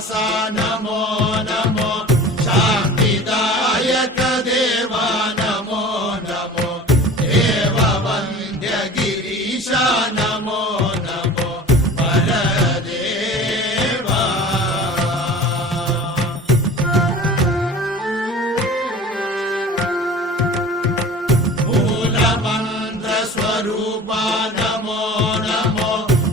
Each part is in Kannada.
ಶ್ರೀನಿವಾಸ ನಮೋ ನಮೋ ಶಾಂತಿದಾಯಕ ದೇವ ನಮೋ ನಮೋ ದೇವ ವಂದ್ಯ ಗಿರೀಶ ನಮೋ ನಮೋ ಪರದೇವ ಮೂಲ ಮಂತ್ರ ಸ್ವರೂಪ ನಮೋ ನಮೋ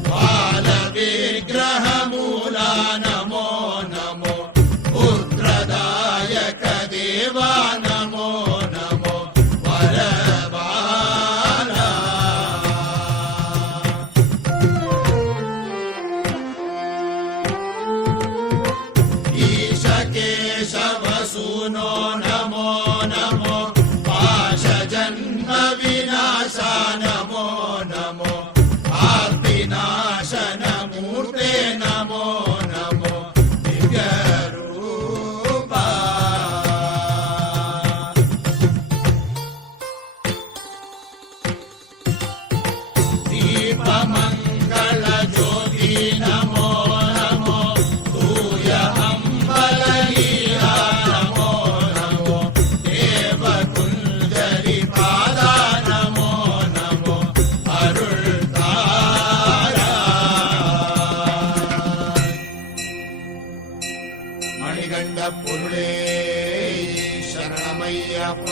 ಬಾಲ ವಿಗ್ರಹ ಮೂಲ ನಮೋ ನಮೋ ಪುತ್ರದಾಯಕ ದೇವ ನಮೋ ನಮೋ ವರಬಾಲ ಈಶ ಕೇಶವ ಸೂನೋ ನಮೋ ನಮೋ ಪಾಶ ಜನ್ಮ ವಿನಾಶ ನಮೋ ನಮೋ ಆರ್ತಿನಾಶನ ಮೂರ್ತೆ ನಮೋ ನಮೋ ದಿವ್ಯ ರೂಪ ದೀಪ ಮಂಗಳ ಜ್ಯೋತಿ ನಮೋ ನಮೋ ತೂಯ ಹಂಬಲ ಲೀಲ ನಮೋ ನಮೋ ದೇವ ಕುಂಜರಿ ಪಾದ ನಮೋ ನಮೋ ಅರುಳ್ತಾರ ಮಣಿಗಂಡ ಪುರುಳೇ ಶರಣಮಯ್ಯಪ್ಪ.